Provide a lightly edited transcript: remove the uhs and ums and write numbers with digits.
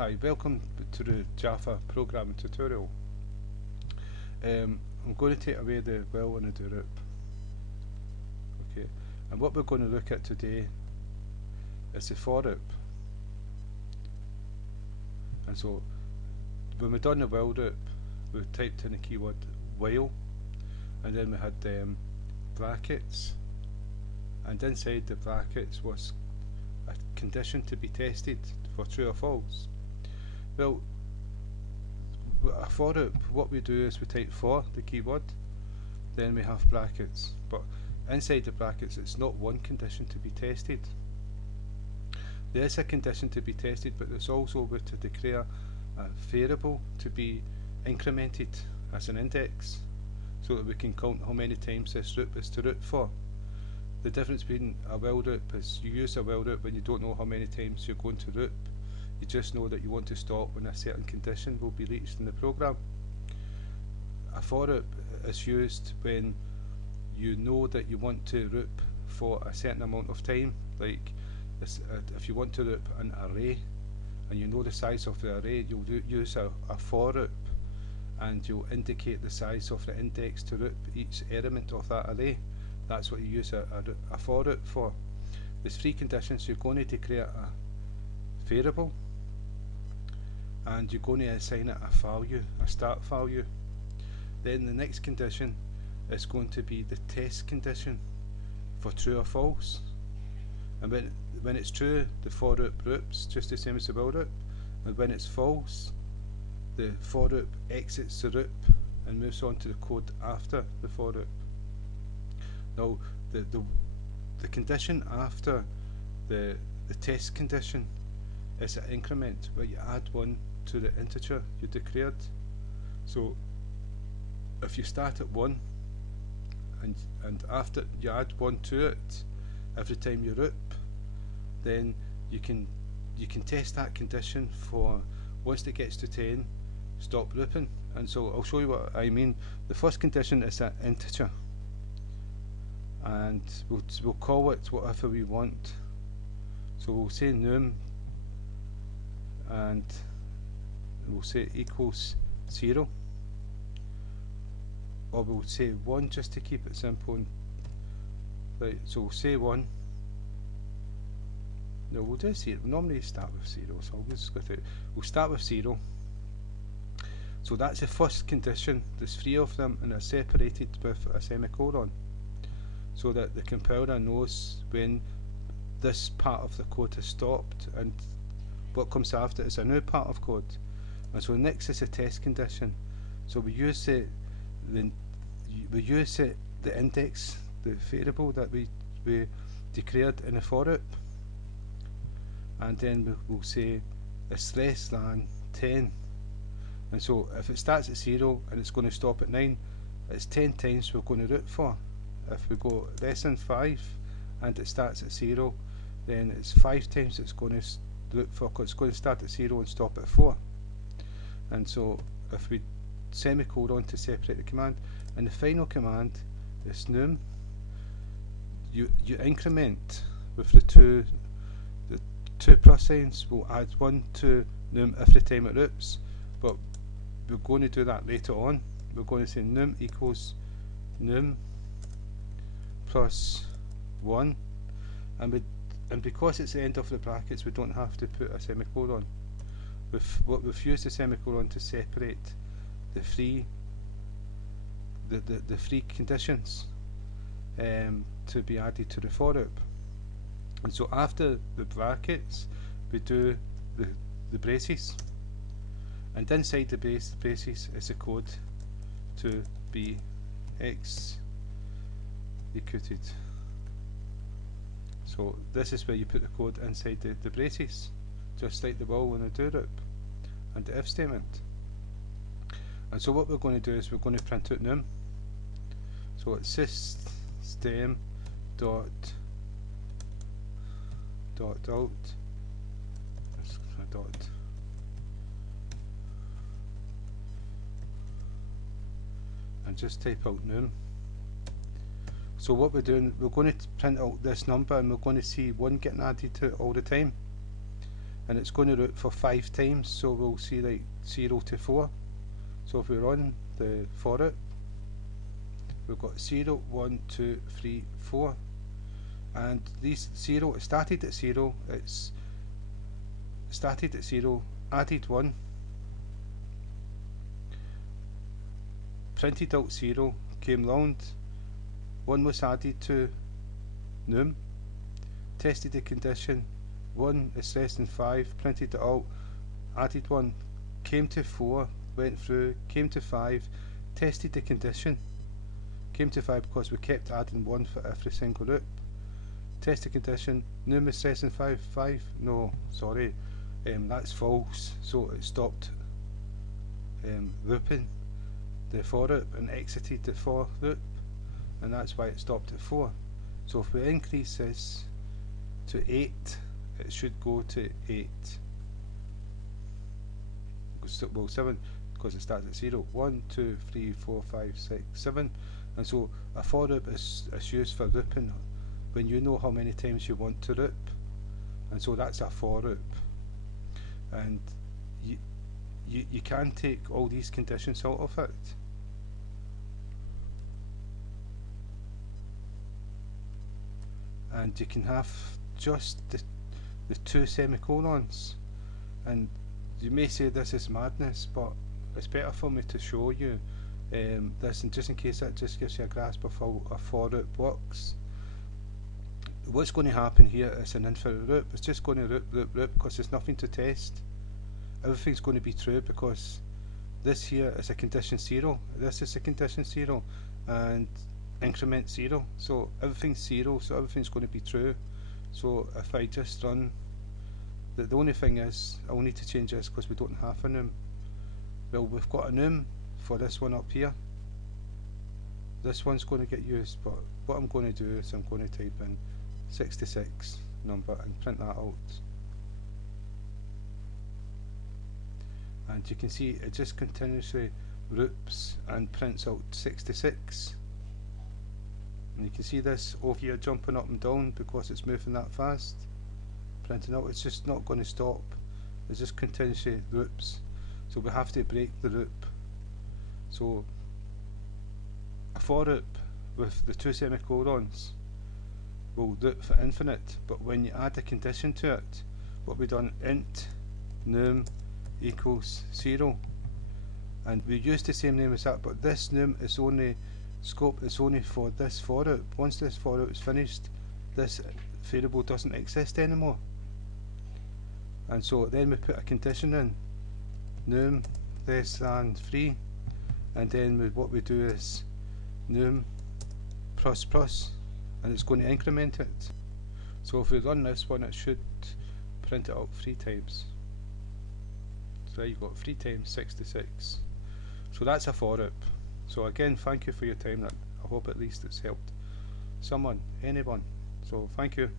Hi, welcome to the Java programming tutorial. I'm going to take away the will and the do loop. Okay, and what we're going to look at today is the for loop. And so when we've done the will loop, we typed in the keyword while, and then we had brackets, and inside the brackets was a condition to be tested for true or false. Well, a for loop, what we do is we type for the keyword, then we have brackets, but inside the brackets it's not one condition to be tested. There is a condition to be tested, but there's also a way to declare a variable to be incremented as an index, so that we can count how many times this loop is to loop for. The difference between a while loop is you use a while loop when you don't know how many times you're going to loop. You just know that you want to stop when a certain condition will be reached in the program. A for loop is used when you know that you want to loop for a certain amount of time, like if you want to loop an array and you know the size of the array, you'll use a for loop, and you'll indicate the size of the index to loop each element of that array. That's what you use a for loop for. There's three conditions. You're going to declare a variable, and you're going to assign it a value, a start value. Then the next condition is going to be the test condition for true or false. And when it's true, the for loop loops just the same as the while loop, and when it's false, the for loop exits the loop and moves on to the code after the for loop. Now the condition after the test condition is an increment where you add one to the integer you declared. So if you start at 1 and after you add 1 to it every time you loop, then you can test that condition for once it gets to 10, stop looping. And so I'll show you what I mean. The first condition is an integer, and we'll call it whatever we want. So we'll say num, and we'll say equals 0, or we'll say 1 just to keep it simple. Right, so we'll say 1. No, we'll do 0. We normally start with 0, so I'll just go through. We'll start with 0. So that's the first condition. There's 3 of them, and they're separated with a semicolon, so that the compiler knows when this part of the code has stopped, and what comes after is a new part of code. And so next is a test condition. So we use the index, the variable that we declared in the for loop, and then we'll say it's less than 10. And so if it starts at 0 and it's going to stop at 9, it's 10 times we're going to loop for. If we go less than 5 and it starts at 0, then it's 5 times it's going to loop for, because it's going to start at 0 and stop at 4. And so if we semicolon to separate the command, and the final command is num, you increment with the two plus signs. We'll add 1 to num every time it loops, but we're going to do that later on. We're going to say num equals num plus 1, and because it's the end of the brackets, we don't have to put a semicolon. We've used the semicolon to separate the three conditions to be added to the for loop. And so after the brackets, we do the braces, and inside the braces is a code to be executed. So this is where you put the code inside the braces, just like the while and the do loop and the if statement. And so what we're going to do is we're going to print out num. So it's system dot out, and just type out num. So what we're doing, we're going to print out this number, and we're going to see 1 getting added to it all the time. and it's going to root for 5 times, so we'll see like 0 to 4. So if we run the for loop, we've got 0, 1, 2, 3, 4, and these 0, it started at 0, it's started at 0, added 1, printed out 0, came round, 1 was added to num, tested the condition, 1 is less than 5, printed it out, added 1, came to 4, went through, came to 5, tested the condition, came to 5 because we kept adding 1 for every single loop, test the condition, num is less than 5, no, sorry, that's false, so it stopped looping the for loop and exited the for loop, and that's why it stopped at 4. So if we increase this to 8, it should go to 8. Well, 7, because it starts at 0. 1, 2, 3, 4, 5, 6, 7. And so a for loop is used for looping when you know how many times you want to loop. And so that's a for loop. And you can take all these conditions out of it. And you can have just the 2 semicolons, and you may say this is madness, but it's better for me to show you this, and just in case that just gives you a grasp of how a for loop works. What's going to happen here is an infinite loop. It's just going to loop because there's nothing to test. Everything's going to be true because this here is a condition 0, this is a condition 0, and increment 0, so everything's 0, so everything's going to be true. So if I just run, the only thing is I'll need to change this because we don't have a num. Well, we've got a num for this one up here. This one's going to get used, but what I'm going to do is I'm going to type in 66 number and print that out. And you can see it just continuously loops and prints out 66. And you can see this over here jumping up and down because it's moving that fast. Printing out, it's just not going to stop. It just continuously loops. So we have to break the loop. So a for loop with the 2 semicolons will loop for infinite, but when you add a condition to it, what we've done, int num equals 0, and we use the same name as that, but this num is only scope is only for this for loop. Once this for loop is finished, this variable doesn't exist anymore. And so then we put a condition in, num less than 3, and then what we do is num plus plus, and it's going to increment it. So if we run this one, it should print it out 3 times. So there you've got 3 times 66. So that's a for loop. So again, thank you for your time. I hope at least it's helped someone, anyone. So thank you.